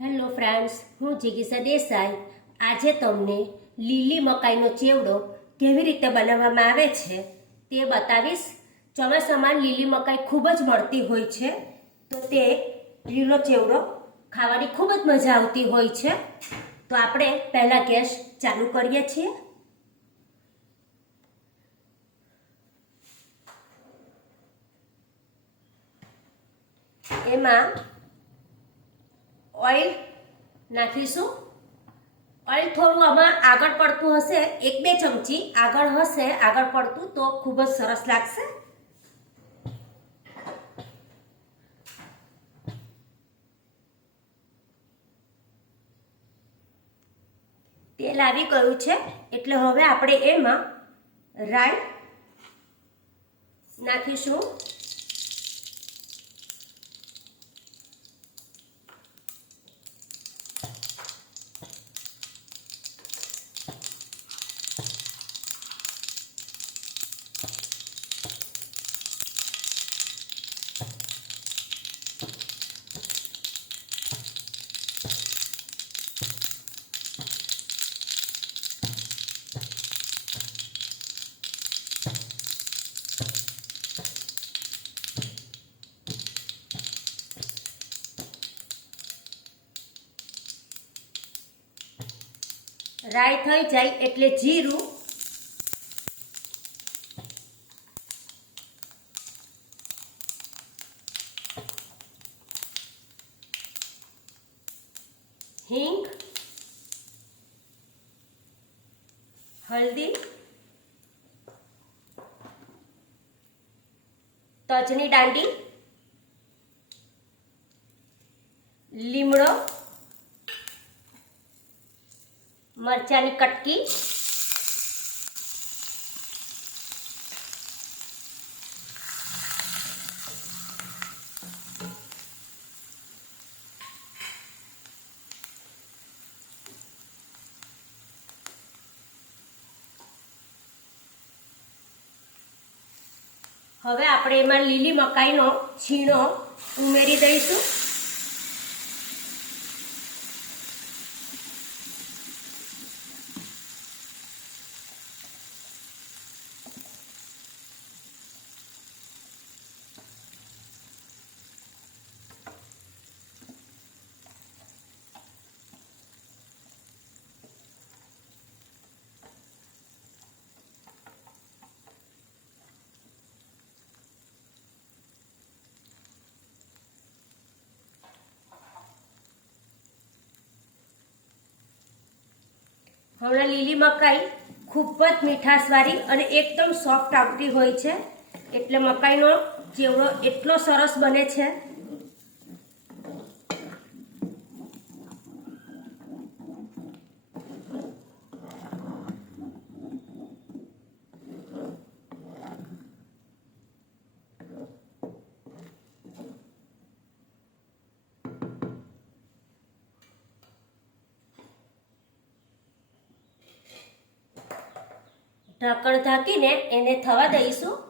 Hello friends, હું જિગીસા દેસાઈ આજે તમને લીલી મકાઈનો ચેવડો કેવી રીતે બનાવવામાં આવે છે તે બતાવીશ. ચોમાસામાં લીલી મકાઈ ખૂબ જ મળતી હોય છે, તો તે લીલો ચેવડો ખાવાની ખૂબ જ મજા આવતી હોય છે. તો આપણે પહેલાં ગેસ ચાલુ કરીએ છીએ. એમાં ઓઇલ નાખીશું. ઓઇલ થોડું આમાં આગળ પડતું હશે, 1-2 ચમચી આગળ હશે, આગળ પડતું તો ખૂબ જ સરસ લાગશે. તેલ આવી ગયું છે એટલે હવે આપણે એમાં રાઈ નાખીશું. રાઈ થઈ જાય એટલે જીરું, હિંગ, હલ્દી, તજની દાંડી, લીમડો, મરચાની કટકી, હવે આપણે એમાં લીલી મકાઈનો છીણો ઉમેરી દઈશું. હમણાં લીલી મકાઈ ખૂબ જ મીઠાશવાળી અને એકદમ સોફ્ટ આવતી હોય છે, એટલે મકાઈનો ચેવડો એટલો સરસ બને છે. ઢાંકણ ઢાંકીને એને થવા દઈશું.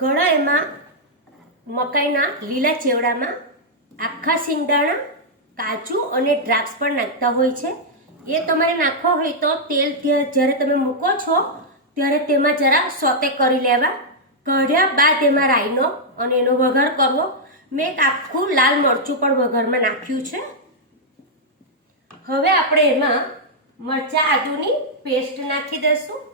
ઘણા એમાં મકાઈના લીલા ચેવડામાં આખા સિંગદાણા, કાજુ અને દ્રાક્ષ પણ નાખતા હોય છે. એ તમારે નાખવા હોય તો તેલ જ્યારે તમે મૂકો છો ત્યારે તેમાં જરા સોતે કરી લેવા. કાઢ્યા બાદ એમાં રાઈનો અને એનો વઘાર કરવો. મેં એક આખું લાલ મરચું પણ વઘારમાં નાખ્યું છે. હવે આપણે એમાં મરચાં આદુની પેસ્ટ નાખી દઈશું.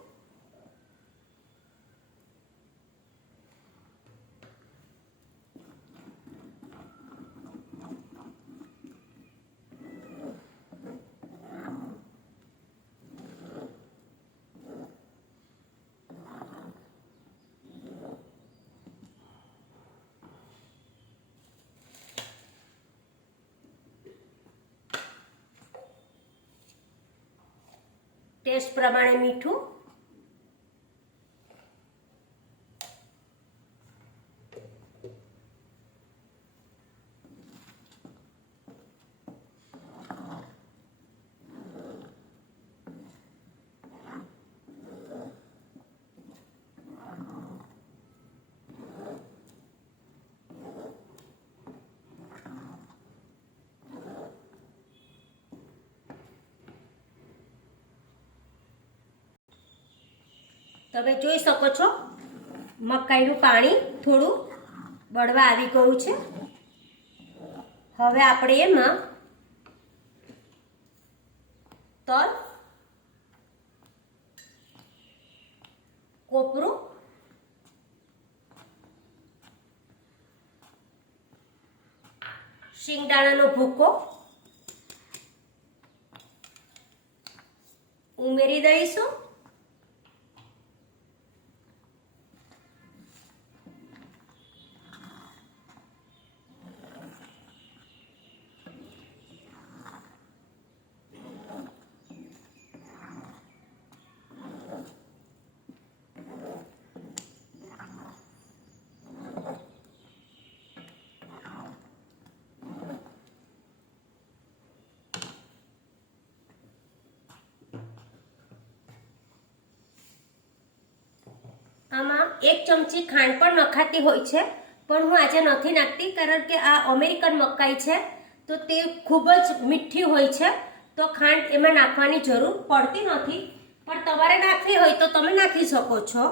ટેસ્ટ પ્રમાણે મીઠું, તમે જોઈ શકો છો મકાઈનું પાણી થોડું બળવા આવી ગયું છે. હવે આપણે એમાં તલ, કોપરું, શિંગદાણાનો ભૂકો ઉમેરી દઈશું. આમાં 1 ચમચી ખાંડ પણ નખાતી હોય છે, પણ હું આજે નથી નાખતી કારણ કે આ અમેરિકન મકાઈ છે તો તે ખૂબ જ મીઠી હોય છે, તો ખાંડ એમાં નાખવાની જરૂર પડતી નથી. પણ તમારે નાખવી હોય તો તમે નાખી શકો છો.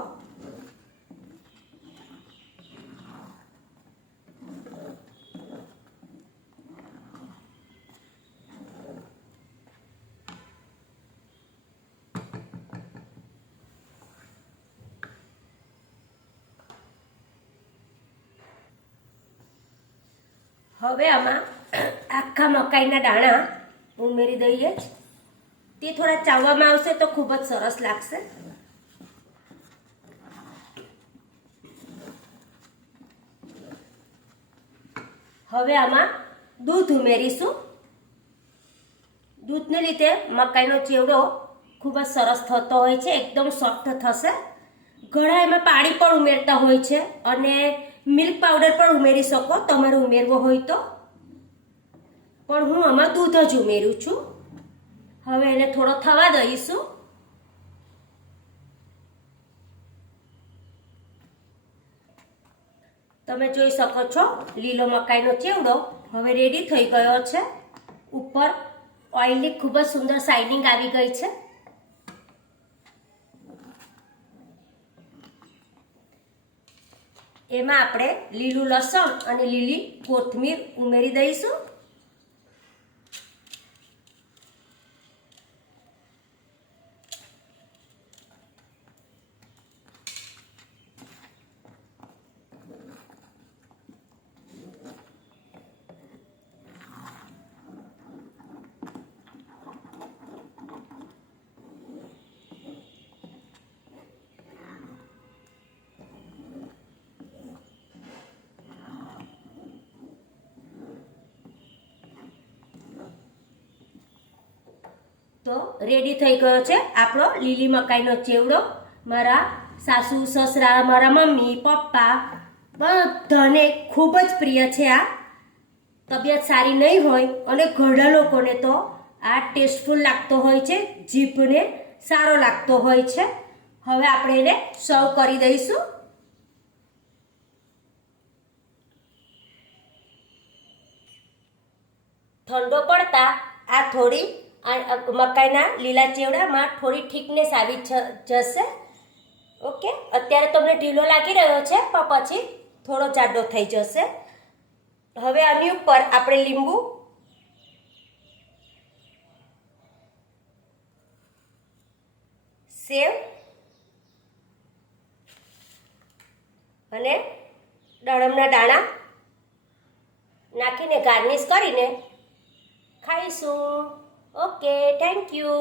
હવે આમાં આખા મકાઈના દાણા ઉમેરી દઈએ. તે થોડા ચાવવામાં આવશે તો ખૂબ જ સરસ લાગશે. હવે આમાં દૂધ ઉમેરીશું. દૂધને લીધે મકાઈનો ચેવડો ખૂબ જ સરસ થતો હોય છે, એકદમ સોફ્ટ થશે. ઘણા એમાં પાણી પણ ઉમેરતા હોય છે અને મિલ્ક પાવડર પણ ઉમેરી શકો તમારે ઉમેરવો હોય તો, પણ હું આમાં દૂધ જ ઉમેરું છું. હવે એને થોડો થવા દઈશું. તમે જોઈ શકો છો લીલો મકાઈનો ચેવડો હવે રેડી થઈ ગયો છે. ઉપર ઓઇલની ખૂબ જ સુંદર શાઇનિંગ આવી ગઈ છે. એમાં આપણે લીલું લસણ અને લીલી કોથમીર ઉમેરી દઈશું. તો રેડી થઈ ગયો છે આપણો લીલી મકાઈનો ચેવડો. મારા સાસુ સસરા, મારા મમ્મી પપ્પા બધાને ખૂબ જ પ્રિય છે. આ તબિયત સારી નહીં હોય અને ઘણા લોકોને તો આ ટેસ્ટફુલ લાગતો હોય છે, જીભને સારો લાગતો હોય છે. હવે આપણે એને સર્વ કરી દઈશું. ઠંડો પડતા આ થોડી મકાઈના લીલા ચેવડામાં થોડી ઠીકનેસ આવી જશે. ઓકે, અત્યારે તમને ઢીલો લાગી રહ્યો છે પણ પછી થોડો જાડો થઈ જશે. હવે આની ઉપર આપણે લીંબુ, સેવ અને દાડમના દાણા નાખીને ગાર્નિશ કરીને ખાઈશું. Okay, thank you.